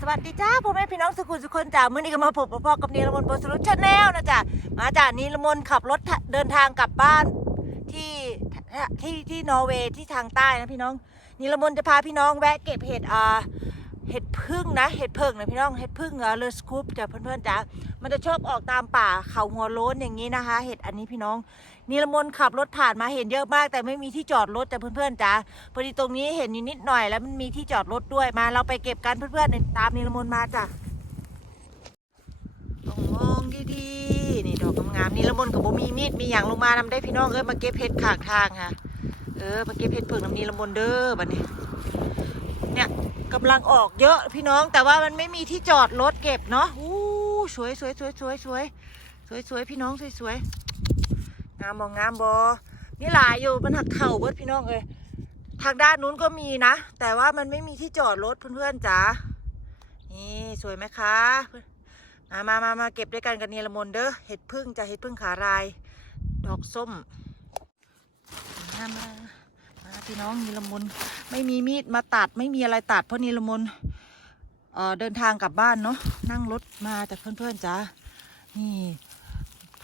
สวัสดีจ้าพ่อแม่พี่น้องสุขุมสุขคนจ้ามื่อนี้ก็มาพบกับพ่อกับนีลมนบนสรุปชาแนลนะจ้ามาจากนีลมนขับรถเดินทางกลับบ้านที่ที่ที่นอร์เวย์ที่ทางใต้นะพี่น้องนีลมนจะพาพี่น้องแวะเก็บเห็ดอ่าเห็ดพึ่งนะเห็ดเพิ่งนะพี่น้องเห็ดพึ่งเลอสคูปจ้าเพื่อนๆจ้ามันจะชอบออกตามป่าเขาหัวโล้นอย่างนี้นะคะ เห็ดอันนี้พี่น้อง นีลมนขับรถผ่านมาเห็นเยอะมาก แต่ไม่มีที่จอดรถจ้ะเพื่อนๆจ้าพอดีตรงนี้เห็นอยู่นิดหน่อยแล้วมันมีที่จอดรถด้วยมา เราไปเก็บกันเพื่อนๆตามนีลมนมาจ้ะต้องมองดีๆนี่ดอกงามๆนีลมนกับโบมีมีดมีอย่างลงมานำได้พี่น้องเอ้ยมาเก็บเห็ดข้างทางค่ะเออมาเก็บเห็ดเพิ่งน้ำนีลมนเด้อบัดนี้ เนี่ยกำลังออกเยอะพี่น้องแต่ว่ามันไม่มีที่จอดรถเก็บเนาะอู้สวยสวยสวยสวยสวยสวยสวยพี่น้องสวยสวย งามบองามบอมีหลายอยู่มันหักเข่าเบิดพี่น้องเลยทางด้านนู้นก็มีนะ แต่ว่ามันไม่มีที่จอดรถเพื่อนๆจ๋านี่สวยไหมคะมามามามาเก็บด้วยกันกันเนรมนเด้อเห็ดพึ่งจะเห็ดพึ่งขาราย ดอกส้มมามามาพี่น้องนิรมนไม่มีมีดมาตัดไม่มีอะไรตัดเพราะนิรมนเอ่อเดินทางกลับบ้านเนาะนั่งรถมาจากเพื่อนๆจ๋านี่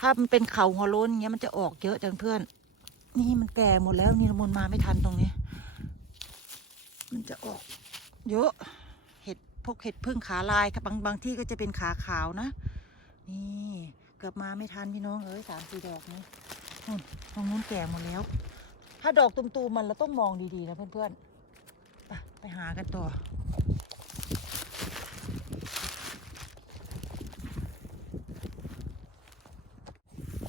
ถ้ามันเป็นเขาหัวโล้นเงี้ยมันจะออกเยอะจังเพื่อน นี่มันแก่หมดแล้วนี่ละมุนมาไม่ทันตรงนี้ มันจะออก เยอะ เห็ดพวกเห็ดพึ่งขาลายบางบางที่ก็จะเป็นขาขาวนะ นี่เกือบมาไม่ทันพี่น้องเอ้ยสามสี่ดอกนี้นู่นตรงนู้นแก่หมดแล้ว ถ้าดอกตุ่มๆมันเราต้องมองดีๆนะเพื่อนๆไปไปหากันต่อ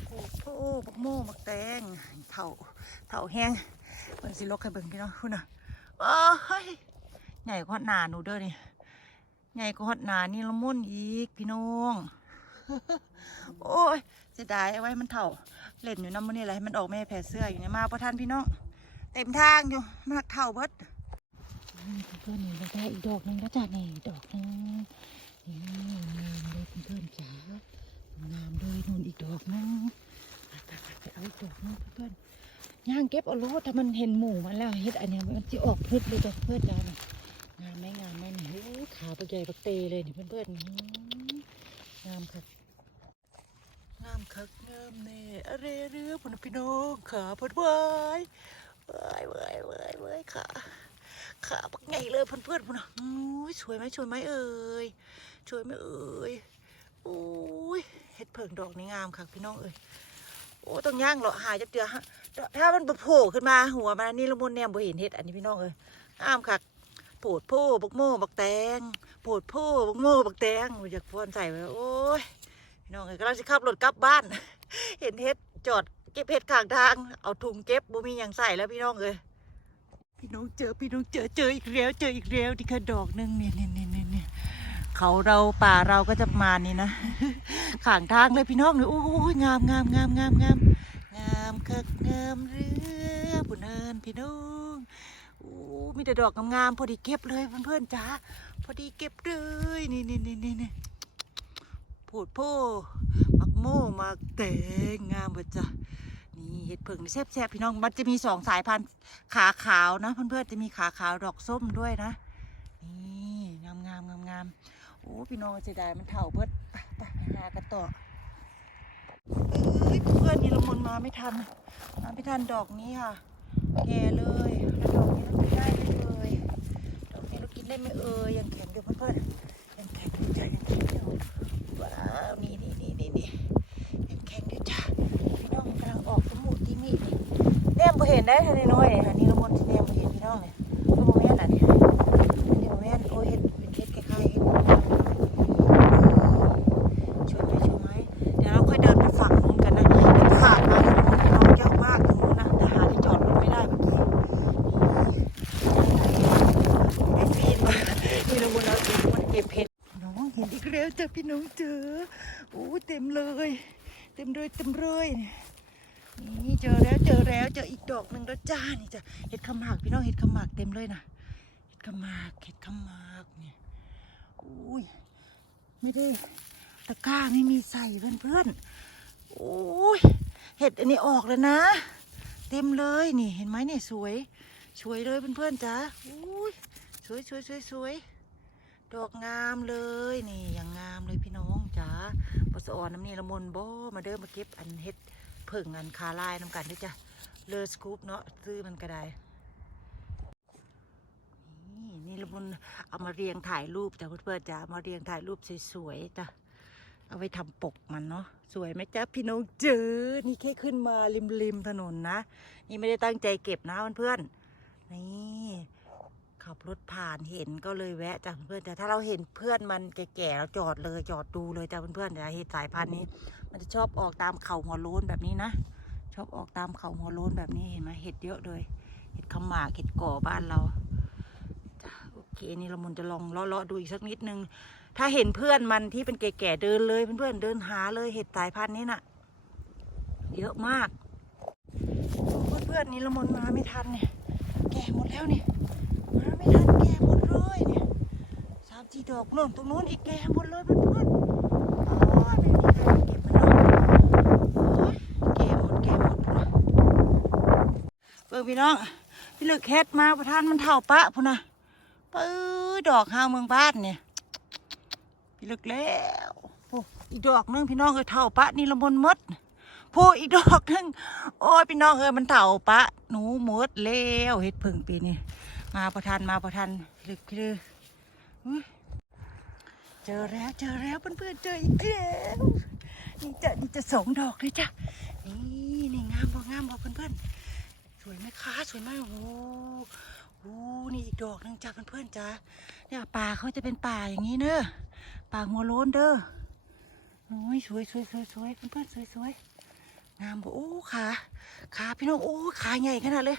โอ้โห บักโม่บักแตงเถ่าเถ่าแห้งเบิ่งสิลกให้เบิ่งพี่น้องคุณน่ะเอ้ยใหญ่กว่าฮอดหนาหนูเด้อนี่ใหญ่กว่าฮอดหนานี่ละมุนอีกพี่น้องโอ้ยเสียดายเอาไว้มันเถ่าเล่นอยู่น้ำมันนี่อะไรมันออกแม่แผ่เสื้ออยู่เนี่ยมาประทันพี่น้องเต็มทางอยู่มันหักเถ่าเบิดเพื่อนๆนี่เราได้อีกดอกหนึงแล้วจ้ะนี่ดอกนึงนี่งามเลยเพื่อนๆจ๋างามเลยนู่นอีกดอกนึง ไปไปเอาอีกดอกนึงเพื่อนย่างเก็บเอาโลถ้ามันเห็นหมูมันแล้วเฮ็ดอันนี้มันจะออกพืชเลยจ้ะเพื่อนจ้านี่งามไหมงามไหมนี่โอ้ยขาปักใหญ่ปักเตเลยนี่เพื่อนเพื่อนงามคักงามคักงามแน่อะไรเรือพนพี่น้องขาเพิ่นเว้ยเว้ยเว้ยเว้ยเว้ยขาขาปักใหญ่เลยเพื่อนเพื่อนพุ่นนอู้ยสวยไหมสวยไหมเอ่ยสวยไหมเอ่ยโอ้ยเฮ็ดเผิงดอกนี่งามคักพี่น้องเอ่ย โอ้ต้องย่างเหรอหายจับเดือฮะถ้ามันโผล่ขึ้นมาหัวมันนี่ละมุนแนมบ่เห็นเห็ดอันนี้พี่น้องเอ้ยอ้ามคักโผดโพ่บักโม่บักแตงโผดโพ่บักโม่บักแตงมันจะพ่นใส่ไปโอ้ยพี่น้องเอ้ยกำลังจะขับรถกลับบ้าน เห็นเห็ดจอดเก็บเห็ดข้างทาง เอาถุงเก็บบ่มีอย่างใส่แล้วพี่น้องเอ้ยพี่น้องเจอพี่น้องเจอเจออีกแล้วเจออีกแล้วที่แค่ดอกหนึงเนี่ยเนี่ยเนี่ย เขาเราป่าเราก็จะมานี้นะข้างทางเลยพี่น้องเลยโอ้ยงามงามงามงามงามงามคักงามเรือบุญเนินพี่น้องโอ้มีแต่ดอกงามๆพอดีเก็บเลยเพื่อนๆจ้าพอดีเก็บเลยนี่นี่นี่นี่นี่พูดโพมักโม่มักแตงงามเบิดจ้ะนี่เห็ดเผิงแซ่บๆพี่น้องมันจะมีสองสายพันธุ์ขาขาวนะเพื่อนๆจะมีขาขาวดอกส้มด้วยนะนี่งามงามงามงาม โอ้พี่น้องเสียดายมันเถ่าเบิดไปไปไปหากันต่อเอ้ยเพื่อนนี่ละมุนมาไม่ทันมาไม่ทันดอกนี้ค่ะแก่เลยแล้วดอกนี้เรากินได้ไหมเอ่ยดอกนี้เรากินได้ไหมเอ่ยยังแข็งอยู่เพื่อนๆยังแข็งอยู่จ้ะยังแข็งอยู่ว้าวนี่นี่นี่นี่นี่ยังแข็งอยู่จ้ะพี่น้องกำลังออกสมุดที่มีดนี่แนมบ่เห็นได้ทันน้อยๆเลยค่ะนี่ละมุนที่แนมบ่เห็นพี่น้องเลยก็บ่แม่นอะนี่อันนี้บ่แม่นโอ้เห็ดเป็นเห็ดคล้ายๆเห็ด ช่วยไหมช่วยไหมเดี๋ยวเราค่อยเดินไปฝั่งนู้นกันนะมันผ่านมาน้องเยอะมากตรงนู้นนะแต่หาที่จอดรถไม่ได้เมื่อกี้ไม่ฟีนมาพี่น้องเราเองมันเก็บเห็ดน้องเห็นอีกแล้ว จ้ะพี่น้องเจอโอ้เต็มเลย เต็มเลยเต็มเลยนี่เจอแล้วเจอแล้วเจออีกดอกหนึ่งแล้วจ้านี่จ้ะเห็ดขมากพี่น้องเห็ดขมากเต็มเลยนะเห็ดขมากเห็ดขมากเนี่ยอุ้ยไม่ได้ตะกร้าไม่มีใส่เพื่อนๆโอ้ยเห็ดอันนี้ออกแล้วนะ เต็มเลยนี่เห็นไหมเนี่ยสวยสวยเลยเพื่อนๆจ้าอุ้ยสวยสวยสวยสวยดอกงามเลยนี่ เลยพี่น้องจ๋าปสอนน้ำนี่ละมนบ่มาเด้อมาเก็บอันเฮ็ดเพิ่งอันคาลายน้ำกันเด้วยจ้ะเลอสกูปเนาะซื้อมันก็ได้นี่นี่ละมนเอามาเรียงถ่ายรูปจ้ะเพื่อนๆจ้ะเอามาเรียงถ่ายรูปสวยๆจ้ะเอาไว้ทำปกมันเนาะสวยไหมจ๊ะพี่น้องเจอ นี่แค่ขึ้นมาริมๆถนนนะ นี่ไม่ได้ตั้งใจเก็บนะเพื่อนๆนี่ ขับรถผ่านเห็นก็เลยแวะจ้ะเพื่อนแต่ถ้าเราเห็นเพื่อนมันแก่ๆเราจอดเลยจอดดูเลยจ้ะเพื่อนๆแต่เห็ดสายพันธุ์นี้ มันจะชอบออกตามเขาหัวโล้นแบบนี้นะชอบออกตามเขาหัวโล้นแบบนี้เห็นไหมเห็ดเยอะเลย เห็ดขมากเห็ดก่อบ้านเราจ้ะโอเคนี่เรามุนจะลองเลาะๆดูอีกสักนิดนึงถ้าเห็นเพื่อนมันที่เป็นแก่ๆเดินเลยเพื่อนๆเดินหาเลยเห็ดสายพันธุ์นี้น่ะ เยอะมากเพื่อนๆนี่ละมุนมาไม่ทันเนี่ยแก่หมดแล้วเนี่ย มาไม่ทันแก่หมดเลยเนี่ยสามสี่ดอกโน่นตรงนู้นอีกแก่หมดเลยเพื่อนๆโอ้ยไม่มีใครเก็บมันเนาะโอ้ยแก่หมดแก่หมดนะเบิ่งพี่น้องพี่ลึกเฮ็ดมาประทานมันเท่าปะพุ่นนะปื้อดอกห้างเมืองบ้านเนี่ยพี่ลึกแล้วอีกดอกนึงพี่น้องเอ้ยเท่าปะนี่ละมนมดพูอีกดอกนึงโอ้ยพี่น้องเอ้ยมันเท่าปะหนูมดแล้วเฮ็ดพิ่งปีนี้ มาประทันมาประทันลึกคือเจอแล้วเจอแล้วเพื่อนๆเจออีกแล้วนี่จะนี่จะสองดอกเลยจ้ะนี่นี่งามบ่งามบ่เพื่อนๆสวยไหมคะสวยมากโอ้โหนี่อีกดอกหนึงจ้ะเพื่อนๆจ้ะเนี่ยป่าเขาจะเป็นป่าอย่างนี้เนอะป่าหัวโล้นเด้อโอ้ยสวยสวยสวยสวยเพื่อนๆสวยสวยงามบ่โอ้ขาขาพี่น้องโอ้ขาใหญ่ขนาดเลย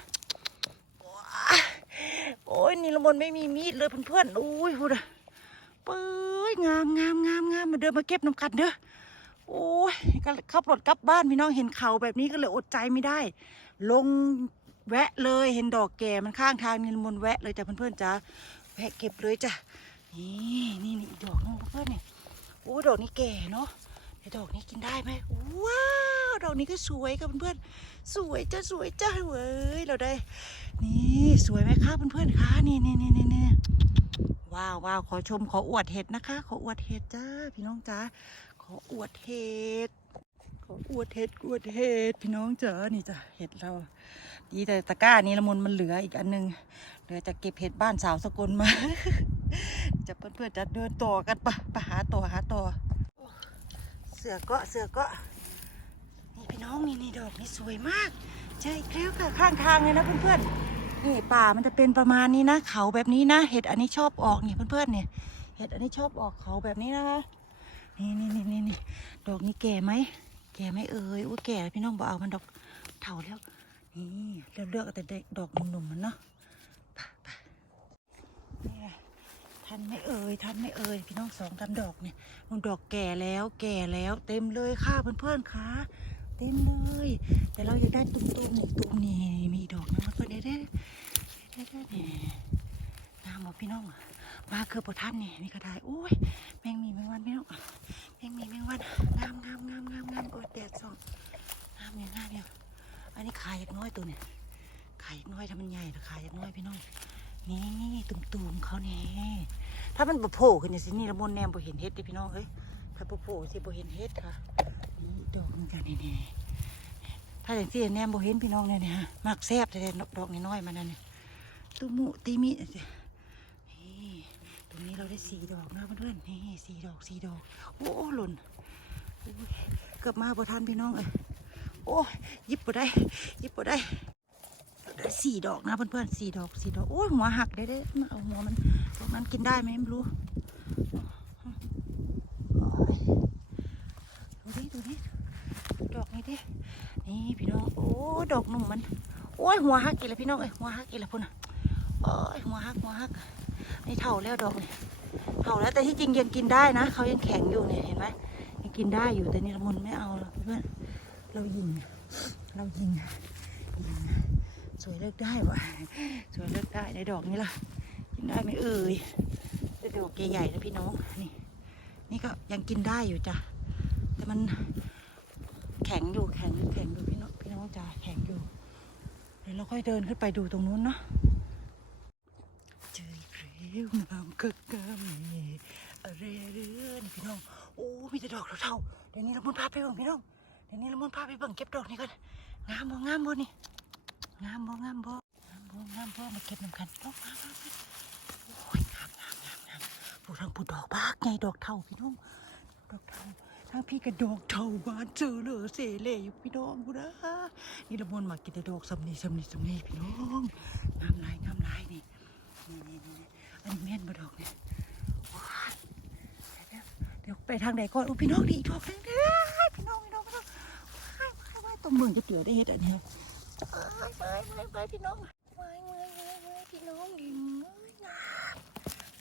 โอ้ยนี่ละมนไม่มีมีดเลยเพื่อนๆอุ้ยพูดอะเป้ยงามงามงามงามมาเดินมาเก็บน้ำกัดเด้อโอ้ยก็ขับรถกลับบ้านพี่น้องเห็นเขาแบบนี้ก็เลยอดใจไม่ได้ ลงแวะเลยเห็นดอกแก่มันข้างทางนี่ละมนแวะเลยจ้ะเพื่อนๆจ้ะแวะเก็บเลยจ้ะนี่นี่นี่ดอกนึงเพื่อนๆเนี่ยโอ้ดอกนี้แก่เนาะ ดอกนี้กินได้ไหมว้าวดอกนี้ก็สวยค่ะเพื่อนๆสวยจ้ะสวยจ้ะเว้ยเราได้ นี่สวยไหมคะเพื่อนๆคะนี่นี่นี่นี่นี่ว้าวว้าวขอชมขออวดเห็ดนะคะ ขออวดเห็ดจ้าพี่น้องจ้าขออวดเห็ดขออวดเห็ดอวดเห็ดพี่น้องเจอนี่จ้ะเห็ดเรา ดีแต่ตะกร้านี้ละมุนมันเหลืออีกอันหนึงเหลือจะเก็บเห็ดบ้านสาวสกุลมาจะเพื่อนๆจะเดินต่อกันปะปะหาต่อหาต่อ สือเกาะเสือเกาะนี่พี่น้องนี่นี่ดอกนี่สวยมาก เจออีกแล้วค่ะข้างทางเลยนะเพื่อนๆนี่ป่ามันจะเป็นประมาณนี้นะ เขาแบบนี้นะเห็ดอันนี้ชอบออกนี่เพื่อนๆเนี่ยเห็ดอันนี้ชอบออกเขาแบบนี้นะคะนี่นี่นี่นี่นี่ดอกนี้แก่ไหมแก่ไหมเอ่ยโอ้แก่พี่น้องบอกเอามันดอกเถาแล้วนี่เลือกเลือกแต่ดอกหนุ่มๆมันเนาะไปไปนี่ไง ทันไหมเอ่ยทันไหมเอ่ยพี่น้องสองสามดอกเนี่ยลงดอกแก่แล้วแก่แล้ว เต็มเลยค่ะเพื่อนๆค่ะเต็มเลย แต่เราอยากได้ตุ้มๆนี่ตุ้มนี่มีดอกนะมันก็ได้ได้ได้ได้เนี่ยงามบอกพี่น้องมาเกือบพอท่านนี่นี่ก็ได้โอ้ยแมงมีแมงวันพี่น้องแมงมีแมงวันงามงามงามงามงามโอ้แดดส่องงามเนี่ยงามเนี่ยอันนี้ขายยักน้อยตัวเนี่ยขายยักน้อยถ้ามันใหญ่แต่ขายยักน้อยพี่น้อง นี่ตุ่มๆเขาเนี่ยถ้ามันบ่โผล่ขึ้นเนี่ยสินี่ละมนแนมบ่เห็นเฮ็ดเด้พี่น้องเอ้ยถ้าบ่โผล่สิบ่เห็นเฮ็ดค่ะนี่ดอกมันกันนี่นี่ถ้าอย่างที่แนมบ่เห็นพี่น้องเนี่ยนะฮะมักแซบแต่ดอกน้อยๆมันนั่นเนี่ยตุมุติมินี่ตรงนี้เราได้สี่ดอกนะเพื่อนๆนี่สี่ดอกสี่ดอก โอ้หล่นเกือบมาบ่ทันพี่น้องเอ้ยโอ้ยยิบบ่ได้ยิบบ่ได้ ได้สี่ดอกนะเพื่อนๆสี่ดอกสี่ดอกโอ้ยหัวหักได้ได้มาเอาหัวมันดอกนั้นกินได้ไหมไม่รู้ดูดิดูดิดอกนี้ดินี่พี่น้องโอ้ดอกหนุ่มมันโอ้ยหัวหักกี่ละพี่น้องเอ้ยหัวหักกี่ละพุ่นอะโอ้ยหัวหักหัวหักนี่เท่าแล้วดอกนี่เท่าแล้วแต่ที่จริงยังกินได้นะเขายังแข็งอยู่เนี่ยเห็นไหมยังกินได้อยู่แต่นี่ละมุนไม่เอาหรอกเพื่อนเรายิงเรายิงยิง สวยเลิกได้วะสวยเลิกได้ในดอกนี้ล่ะกินได้ไหมเอ่ยแต่ดอกใหญ่ๆนะพี่น้องนี่ นี่ก็ยังกินได้อยู่จ้ะแต่มันแข็งอยู่แข็งแข็งอยู่พี่น้องพี่น้องจ๋าแข็งอยู่เดี๋ยวเราค่อยเดินขึ้นไปดูตรงนู้นเนาะเจออีกแล้วน้ำกะกมีอะไรเรื่อนพี่น้องโอ้มีแต่ดอกเท่าๆเดี๋ยวนี้เรามุนพาไปเบิ่งพี่น้องเดี๋ยวนี้เรามุนพาไปเบิ่งเก็บดอกนี่กันงามบ่งามบ่นี่ งามบ่งามบ่งามบ่งามบ่มาเก็บน้ำกันดอกงามงามโอ้ยงามงามงามงามผู้ทางผู้ดอกบากไงดอกเท่าพี่น้องดอกเท่าทางพี่กระดอกเท่าบ้านเจอเลยเสเล่อยู่พี่น้องกูนะนี่ละมุนมากินแต่ดอกสำนีสำนีสำนีพี่น้องงามหลายงามหลายนี่นี่นี่นี่อันนี้แม่นบ่ดอกเนี่ยเดี๋ยวไปทางไหนก่อนอุ้พี่น้องดีอีกดอกนึงเด้อพี่น้องพี่น้องพี่น้องว้ายว้ายว้ายต้มเมืองจะเตือได้เฮ็ดอันนี้ ยว้ายว้ายว้พี่น้องว้ายว้ายว้ายว้ายพี่น้องดิงงาม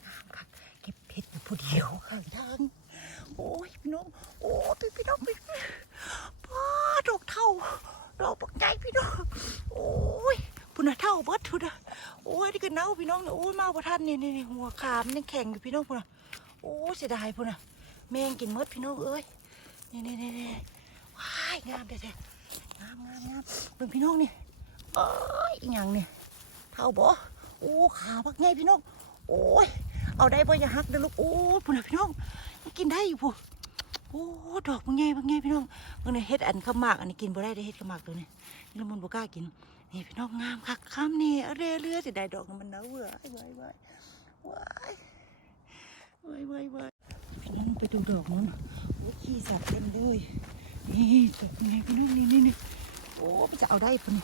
งามค่ะเก็บเพชรอยู่ผู้เดียวข้างทางโอ้ยพี่น้องโอ้พี่พี่น้องพี่ป้าดอกเท่าดอกปักใหญ่พี่น้องโอ้ยพุ่นะเท่าเบิดพุ่นน่ะโอ้ยนี่ก็เน่าพี่น้องเนี่ยโอ้ยมาประทันนี่นี่นี่หัวขามยังแข็งอยู่พี่น้องพุ่นน่ะโอ้ยเสียดายพุ่นน่ะแมงกินมดพี่น้องเอ้ยนี่นี่นี่นี่ว้ายงามแท้ เบิ่งพี่น้องนี่เอ้ยอีหยังนี่เท่าบ่โอ้ขาพักไงพี่น้อง โอ้ยเอาได้บ่อย่าหักเด้อลูกโอ้พุ่นน่ะพี่น้องกินได้อยู่พุ่นโอ้ดอกมันไงมันไงพี่น้องเบิ่งนี่เฮ็ดอันขมากอันนี้กินบ่ได้ได้เฮ็ดขมากตัวนี้นี่ละมุนบ่กล้ากินนี่พี่น้องงามคักคำนี่เรือเรือจะได้ดอกมันเนาเว้ยว้ายว้ายว้ายว้ายว้ายว้ยพี่น้องไปดูดอกนั้นโอ้ขี้สัตว์เต็มเลยนี่ดอกไงพี่น้องนี่นี่นี่ โอ้ไปจะเอาได้ปุ่น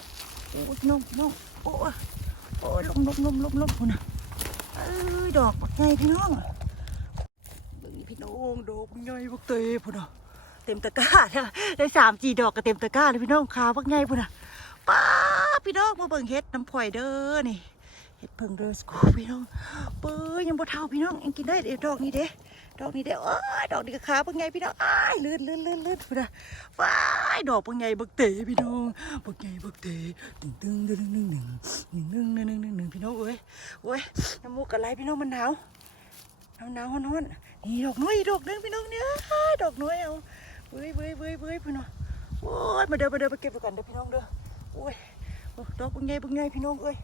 โอ้พี่น้องน้องโอ้โอ้ลมลมลมลมลมปุ่นน่ะเอ้ยดอกไงพี่น้องเบิ่งนี่พี่น้องดอกไงพวกเตยปุ่นน่ะเต็มตะกร้าเนี่ยได้สามจีดอกก็เต็มตะกร้าเลยพี่น้องขาพวกไงปุ่นน่ะป้าพี่น้องมาเบิ่งเฮ็ดน้ำพลอยเด้อนี่เฮ็ดเพิ่งเด้อสกูพี่น้องเปิ้ยยังบ่เท่าพี่น้องยังกินได้เดี๋ยวดอกนี้เด้ ดอกนี้เด้โอ้ยดอกนี้ก็ขาเป็นไงพี่น้องอ้ายลื่นลื่นลื่นลื่นพี่น้องว้ายดอกเป็นไงบักเต๋พี่น้องบักไงบักเต๋ตึงตึงตึงตึงหนึ่งหนึ่งหนึ่งหนึ่งหนึ่งหนึ่งหนึ่งพี่น้องเอ้ยโอ้ยน้ำมูกกระไรพี่น้องมันหนาวหนาวหนาวฮ้อนฮ้อนนี่ดอกน้อยดอกหนึงพี่น้องเนี่ยดอกน้อยเอาเว้ยเว้ยเว้ยเว้ยพี่น้องโอ้ยมาเด้อมาเด้อมาเก็บไปกันเด้อพี่น้องเด้อโอ้ยดอกเป็นไงเป็นไงพี่น้องเอ้ย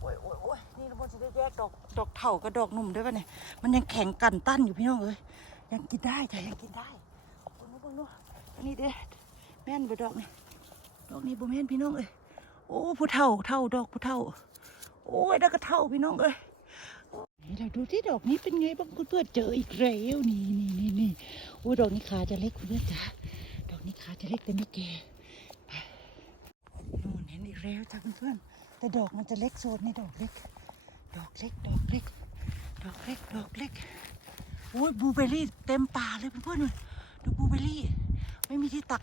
โอ้ยโอ้ยโอ้ยนี่เราจะได้แยกดอกดอกเถากับดอกหนุ่มได้ป่ะเนี่ย มันยังแข็งกันตั้นอยู่พี่น้องเอ้ย ยังกินได้แต่ยังกินได้เบิ่งนู้นเบิ่งนู้นอันนี้เด้แม่นบ่ดอกนี่ดอกนี้บ่แม่นพี่น้องเอ้ย โอ้ผู้เฒ่าเฒ่าดอกผู้เฒ่า โอ้ยดอกกระเฒ่าพี่น้องเอ้ยนี่เราดูที่ดอกนี้เป็นไงบ้างคุณเพื่อนเจออีกแล้วนี่นี่นี่นี่โอ้ดอกนี้ขาจะเล็กคุณเพื่อนจ๋าดอกนี้ขาจะเล็กแต่ไม่แก่นู่นเห็นอีกแล้วจ้าเพื่อนๆ แต่ดอกมันจะเล็กโซนนี่ดอกเล็ก ดอกเล็ก ดอกเล็ก ดอกเล็ก ดอกเล็กโอ้ยบลูเบอร์รี่เต็มป่าเลยเพื่อนๆเลยดูบลูเบอร์รี่ ไม่มีที่ตัก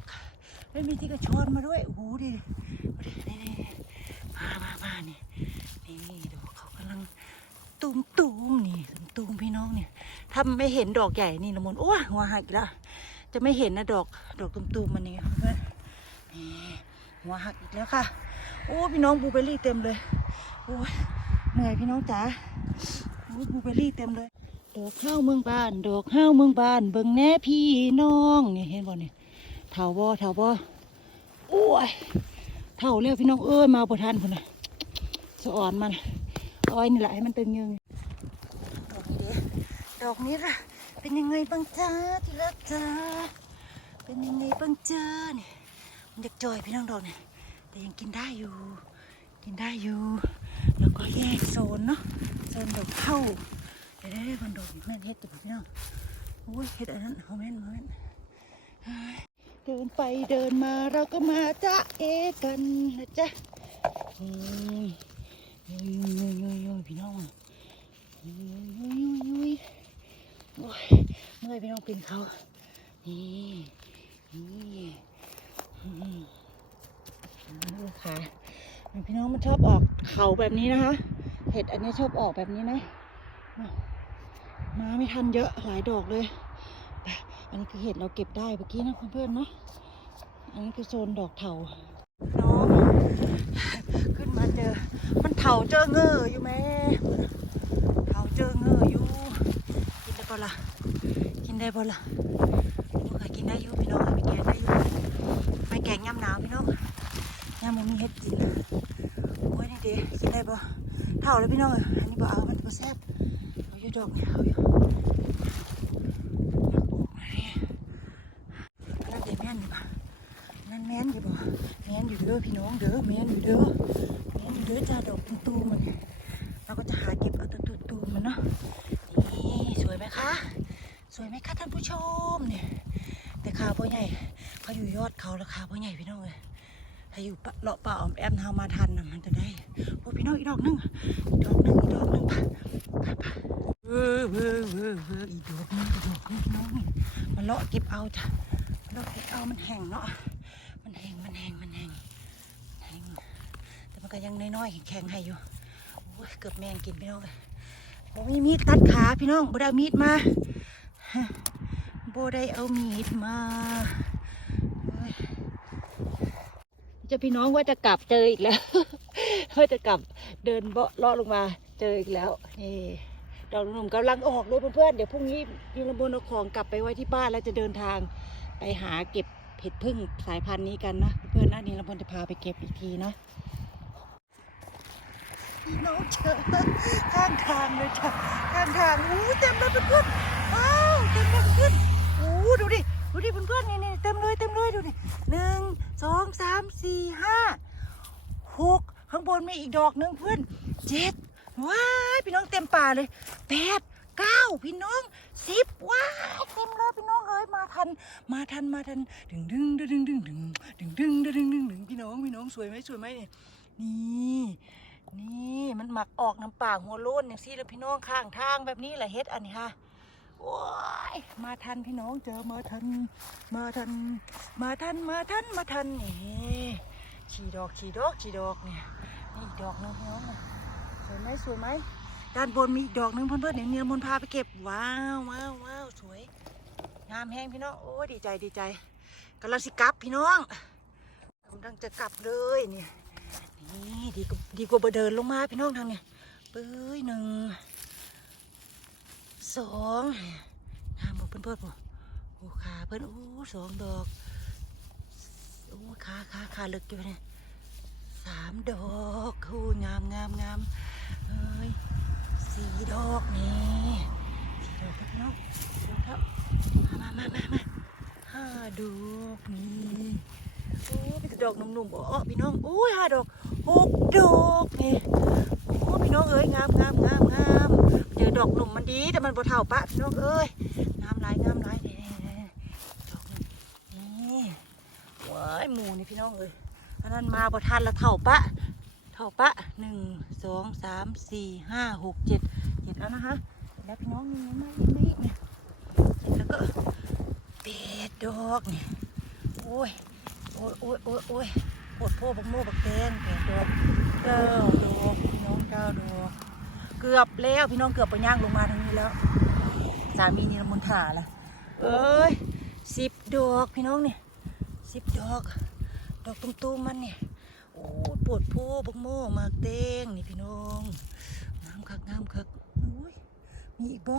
ไม่มีที่กระชอนมาด้วยโอ้โหดิดินี่นี่มามามานี่นี่ดอกเขากำลังตูมตูมนี่ตูมตูมพี่น้องเนี่ยถ้าไม่เห็นดอกใหญ่นี่ละมุนโอ้หัวหักอีกแล้วจะไม่เห็นนะดอกดอกตูมตูมมันนี่เพื่อนนี่หัวหักอีกแล้วค่ะ โอ้พี่น้องบลูเบอร์รี่เต็มเลยโอ้ยเหนื่อยพี่น้องจ๋าโอ้บลูเบอร์รี่เต็มเลยดอกข้าวเมืองบ้านดอกข้าวเมืองบ้าน เบิ่งแน่พี่น้องนี่เห็นบ่เนี่ยเถาบ่เถาบ่โอ้ยเถาแล้วพี่น้องเอ้ยมาประทันคนน่ะสะอ่อนมันเอาไว้นี่แหละให้มันตึงยังดอกนี้เด้ดอกนี้ล่ะเป็นยังไงบ้างจ้าที่รักจ้าเป็นยังไงบ้างจ้าเนี่ยมันจะจอยพี่น้องดอกเนี่ย แต่ยังกินได้อยู่ กินได้อยู่ แล้วก็แยกโซนเนาะโซนดอกเข้าเดี๋ยวได้คนดอกแม่เฮ็ดตัวพี่น้องโอ้ยเฮ็ดอันนั้นเอาแม่นเอาแม่นเฮ้ยเดินไปเดินมาเราก็มาจ้าเอกันนะจ๊ะยุยยุยยุยยุยพี่น้องยุยยุยยุยยุยโอ้ยเมื่อยพี่น้องปีนเขานี่นี่ อืมดูค่ะพี่น้องมันชอบออกเขาแบบนี้นะคะ เห็ดอันนี้ชอบออกแบบนี้นะมาไม่ทันเยอะหลายดอกเลยไปอันนี้คือเห็ดเราเก็บได้เมื่อกี้นะเพื่อนๆเนาะ อันนี้คือโซนดอกเถาน้องขึ้นมาเจอ มันเถาเจอเงืออยู่ไหมเถาเจอเงืออยู่ กินได้ปะล่ะ กินได้ปะล่ะเคยกินได้อยู่พี่น้องไปแกงได้อยู่ไปแกงยำหนาวพี่น้อง ยำมันมีเห็ดกินโอ้ยนี่เดีกินได้ปะเท่าเลยพี่น้องเอ้ยอันนี้บ่เอามันบ่แซ่บดอาอยู่อยากปลูกนะเนี่ยอันนั้นเดี๋ยวแม่นอยู่ปะอันนั่นแม่นอยู่ปะแม่นอยู่เด้อพี่น้องเด้อแม่นอยู่เด้อแม่นอยู่เด้อจ้าดอกตูมๆมันเราก็จะหาเก็บเอาตัวตูมๆมันเนาะนี่สวยไหมคะ สวยไหมคะท่านผู้ชมเนี่ยแต่ขาพ่อใหญ่เขาอยู่ยอดเขาแล้วขาพ่อใหญ่พี่น้องเลย ถ้าอยู่ปะเลาะป่าออมแอมเฮามาทันนะมันจะได้ โอ้พี่น้องอีดอกนึงอีดอกนึงอีดอกนึงปะปะปะเออเออเออเอออีดอกนึงอีดอกนึงพี่น้องนี่มาเลาะเก็บเอาจ้ะมาเลาะเก็บเอามันแห้งเนาะมันแห้งมันแห้งมันแห้งแห้งแต่มันก็ยังน้อยๆแข็งๆให้อยู่โอ้ยเกือบแมงกินพี่น้องเลยผมมีมีดตัดขาพี่น้องบ่ได้เอามีดมาโบได้เอามีดมา จะพี่น้องว่าจะกลับเจออีกแล้ว ว่าจะกลับเดินเบาะเลาะลงมาเจออีกแล้วนี่ดอกหนุ่มกำลังออกเลยเพื่อนๆเดี๋ยวพรุ่งนี้พี่ลำบนเอาของกลับไปไว้ที่บ้านแล้วจะเดินทางไปหาเก็บเห็ดพึ่งสายพันธุ์นี้กันนะเพื่อนๆนะนี่ลำบนจะพาไปเก็บอีกทีนะพี่น้องเจอข้างทางเลยจ้ะข้างทางอู้เต็มเลยเพื่อนๆว้าวเต็มเลยเพื่อนโอ้ดูดิดูดิเพื่อนๆนี่นี่เต็ม ดูดิหนึ่งสองสามสี่ห้าหกข้างบนมีอีกดอกหนึ่งเพื่อนเจ็ดว้ายพี่น้องเต็มป่าเลยแปดเก้าพี่น้องสิบว้ายเต็มเลยพี่น้องเอ้ยมาทัน มาทันมาทันดึงดึงดึงดึงดึงดึงดึงดึงดึงดึงดึงดึงพี่น้องพี่น้องสวยไหมสวยไหมเนี่ยนี่นี่มันหมักออกน้ำป่าหัวโล้นอย่างซี่แล้วพี่น้องข้างทางแบบนี้แหละเฮ็ดอันนี้ค่ะ โอ้ยมาทันพี่น้องเจอมาทัน มาทัน มาทัน มาทัน มาทันนี่ฉีดอกฉีดอกฉีดอกเนี่ยนี่อีกดอกนึงพี่น้องน่ะสวยไหมสวยไหมด้านบนมีอีกดอกนึงเพื่อนๆเดี๋ยวเนียมนพาไปเก็บว้าวว้าวว้าวสวยงามแห้งพี่น้องโอ้ดีใจดีใจกำลังสิกลับพี่น้องกำลังจะกลับเลยเนี่ยนี่ดีกว่าดีกว่าเดินลงมาพี่น้องทางเนี่ยปื้ยหนึ่ง สองงามบอกเพื่อนเพื่อนบ่โอ้ขาเพื่อนโอ้สองดอกโอ้ขาขาขาลึกอยู่เนี่ยสามดอกโอ้งามงามงามเอ้ยสี่ดอกนี่สี่ดอกครับพี่น้องดูครับมามามามาห้าดอกนี่โอ้พี่ดอกหนุ่มๆอ๋อพี่น้องโอ้ยห้าดอกหกดอกนี่โอ้พี่น้องเอ้ยงามงามงามงาม ดอกหนุ่มมันดีแต่มันบ่เท่าปะพี่น้องเอ้ยงามหลายงามหลายนี่ดอกหนุ่มนี่ว้ายหมูนี่พี่น้องเอ้ยอันนั้นมาบ่ทันล้วเท่าปะเท่าปะหนึ่งสองสามสี่ห้าหกเจ็ดเจ็ดแล้วนะคะแล้วพี่น้องมีไหมมีไหมเนี่ยแล้วก็แปดดอกเนี่โอ้ยโอ้ยโอ้ยโอ้ยโอ้ยปวดโพบักโม่บักแตงแปดดอกเก้าดอกพี่น้องเก้าดอก เกือบแล้วพี่น้องเกือบไปย่างลงมาทางนี้แล้ว สามีนี่ละมุนถ่าละเอ้ยสิบดอกพี่น้องเนี่ยสิบดอก ดอกตุ้มๆมันเนี่ยโอ้ปวดโพบักโม่มากเต้งนี่พี่น้องงามคักงามคักโอ้ยมีอีกบ่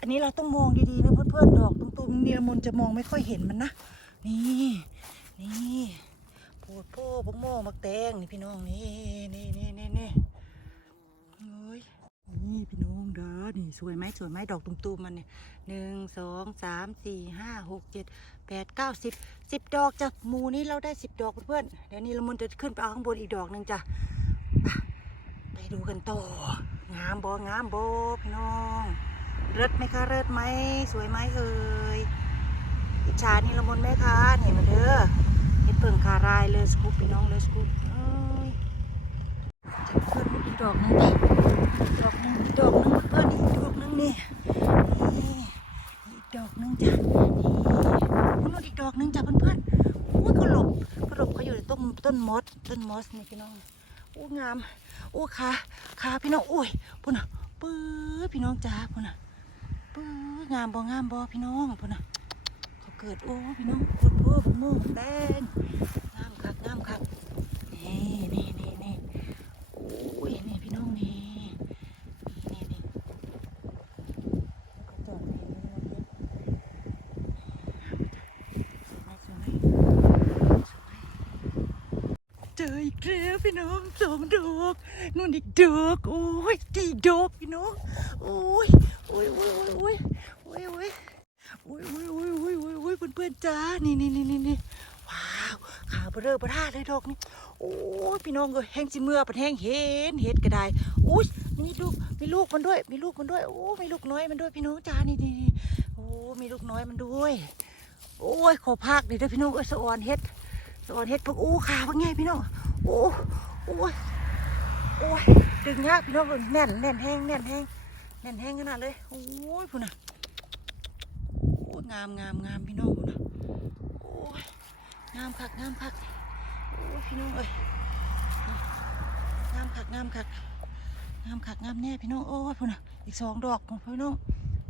อันนี้เราต้องมองดีๆนะเพื่อนๆดอกตุ้มๆนี่ละมุนจะมองไม่ค่อยเห็นมันนะนี่นี่ปวดโพบักโม่มากเต้งนี่พี่น้องนี่นี่นี่นี่นี่ เฮ้ยนี่พี่น้องดา นี่สวยไหมสวยไหมดอกตุ้มๆมันเนี่ยหนึ่งสองสามสี่ห้าหกเจ็ดแปดเก้าสิบสิบดอกจ้ะหมูนี้เราได้สิบดอกเพื่อนเดี๋ยวนี้ละมุนจะขึ้นไปเอาข้างบนอีกดอกหนึ่งจ้ะไปดูกันต่องามบองามโบพี่น้องเลิศไหมคะเลิศไหมสวยไหมเอ่ยอิจฉานี่ละมุนไหมคะนี่มาเด้อเห็ดเพิ่งคารายเลยสกูปพี่น้องเลยสกูปจะเพิ่มอีกดอกหนึงดิดอก นี่นี่อีกดอกหนึงจ้ะนี่นู่นอีกดอกหนึงจ้ะเพื่อนๆโอ้ยเขาหลบเขาหลบเขาอยู่ในต้นต้นมอสต้นมอสนี่พี่น้องโอ้งามโอ้ขาขาพี่น้องโอ้ยพุ่นน่ะปื้อพี่น้องจ้าพุ่นน่ะปื้องามบ่งามบ่พี่น้องพุ่นน่ะเขาเกิดโอ้พี่น้องพุ่นพุ่นพุ่นโม่แดงงามคักงามคักนี่นี่นี่นี่ โอ้ยนี่พี่น้องนี่นี่นี่นี่แล้วก็จอดนี่นี่สวยไหมสวยไหมสวย เจออีกแล้วพี่น้องสองดอกนู่นอีกดอกโอ้ยสี่ดอกพี่น้องโอ้ยโอ้ยโอ้ยโอ้ยโอ้ยโอ้ยโอ้ยโอ้ยโอ้ยโอ้ยโอ้ยโอ้ยเพื่อนๆจ้านี่นี่นี่นี่นี่ว้าวขาเบลอเบลาเลยดอกนี่โอ้ยพี่น้องเอ้ยแห้งจิเมื่อปันแห้งเห็นเห็ดก็ได้โอ้ยนี่ดูมีลูกมันด้วย มีลูกมันด้วยโอ้มีลูกน้อยมันด้วยพี่น้องจ้านี่นี่นี่โอ้มีลูกน้อยมันด้วยโอ้ยขอพักนี่เด้อพี่น้องเอ้ยสะออนเฮ็ดสะออนเฮ็ดพวกโอ้ขาพวกไงพี่น้อง โอ้โอ้ยโอ้ยดึงยากพี่น้องเอ้ยแน่นแน่นแห้งแน่นแห้งแน่นแห้งขนาดเลยโอ้ยพุ่นน่ะโอ้ยงามงามงามพี่น้องพุ่นน่ะโอ้ยงามคักงามคักโอ้ยพี่น้องเอ้ยงามคักงามคักงามคักงามแน่พี่น้องโอ้ยพุ่นน่ะอีกสองดอกของพี่น้อง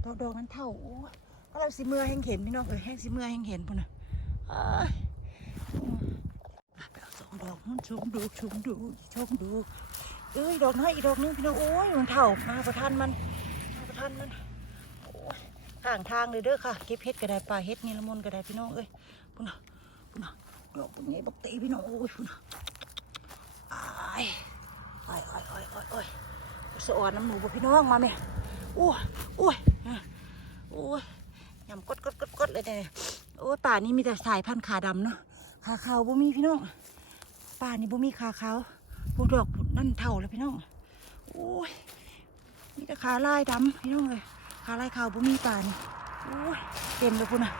ดอกดอกนั้นเท่าโอ้ยก็เราสิเมื่อแห้งเห็นพี่น้องเอ้ยแห้งสิเมื่อแห้งเห็นพุ่นน่ะเอ้ยไปเอาสอง ดอกนู่นชมดูชมดูชมดูเอ้ยดอกน้อยอีกดอกนึงพี่น้องโอ้ยมันเท่ามาประทันมันมาประทันมันโอ้ยข้างทางเลยเด้อค่ะเก็บเห็ดก็ได้ปลาเห็ดนี่ละมุนก็ได้พี่น้องเอ้ยพุ่นนะพุ่นนะดอกปุ่นนี้บักตีพี่น้องโอ้ยพุ่นน่ะอ้ายอ้ายอ้ายอ้ายอ้ายอ้สะอ่อนน้ำหนูบ่พี่น้องมาแม่โอ้ยโอ้ยโอ้ยยำกดกดกดกดเลยเนี่ยโอ้ยป่านี้มีแต่สายพันธุ์ขาดำเนาะขาขาวบ่มีพี่น้อง ป่านี้บ่มีขาขาวพวกดอกนั่นเท่าแล้วพี่น้องโอ้ยมีแต่ขาลายดำพี่น้องเลยขาลายขาวบ่มีป่านี่โอ้ยเต็มเลยพุ่นน่ะ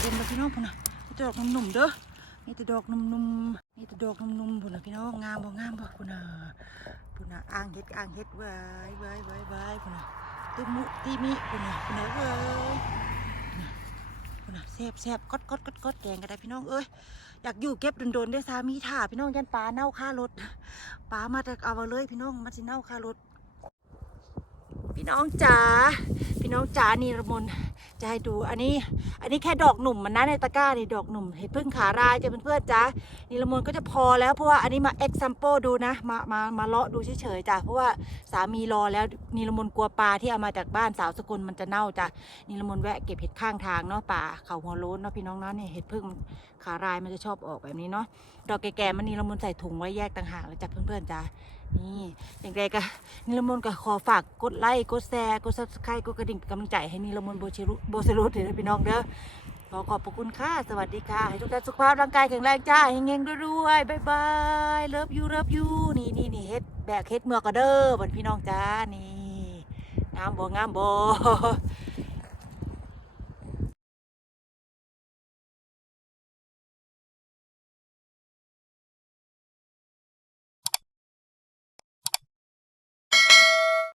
เต็มเลยพี่น้องพุ่นน่ะมีแต่ดอกหนุ่มๆเด้อมีแต่ดอกหนุ่มๆมีแต่ดอกหนุ่มๆพุ่นน่ะพี่น้องงามบ่งามบ่พุ่นน่ะพุ่นน่ะอ่างเฮ็ดอ่างเฮ็ดไว้ไว้ไว้ไว้พุ่นน่ะตุ้มุติมิคุณน่ะคุณน่ะเอ้ยน่ะคุณน่ะแซ่บแซ่บกดกดกดกดแกงก็ได้พี่น้องเอ้ย อยากอยู่เก็บโดนๆได้สามีถ่าพี่น้องยันปลาเน่าค่ารถปลามาแต่เอาเลยพี่น้องมันสิเน่าค่ารถพี่น้องจ๋า พี่น้องจ๋านีรมนจะให้ดูอันนี้ อันนี้แค่ดอกหนุ่มมันนะในตะกร้านี่ดอกหนุ่มเห็ดพึ่งขารายจะเป็นเพื่อนๆจ้านี่ละมนก็จะพอแล้วเพราะว่าอันนี้มาเอ็กซัมเปิลดูนะ มามามาเลาะดูเฉยๆจ้ะเพราะว่าสามีรอแล้วนี่ละมนกลัวปลาที่เอามาจากบ้านสาวสกุลมันจะเน่าจ้ะนี่ละมนแวะเก็บเห็ดข้างทางเนาะป่าเขาหัวโล้นเนาะพี่น้องเนาะนี่เห็ดพึ่งขารายมันจะชอบออกแบบนี้เนาะดอกแก่ๆมันนี่ละมนใส่ถุงไว้แยกต่างหากเลยจ้ะเพื่อนๆจ้ะ นี่อย่างไรก็นิลมนก็ขอฝากกดไลค์กดแชร์กดซับสไครต์กดกระดิ่งเป็นกำลังใจให้นิลมนโบเชรุโบเซรุเด้อพี่น้องเด้อขอขอบพระคุณค่ะ สวัสดีค่ะ ให้ทุกท่านสุขภาพร่างกายแข็งแรงจ้าเฮงๆรวยๆบายบายเลิฟยูเลิฟยูนี่นี่นี่เฮ็ดแบกเฮ็ดเมือกกระเด้อบันพี่น้องจ้านี่งามบ่งามบ่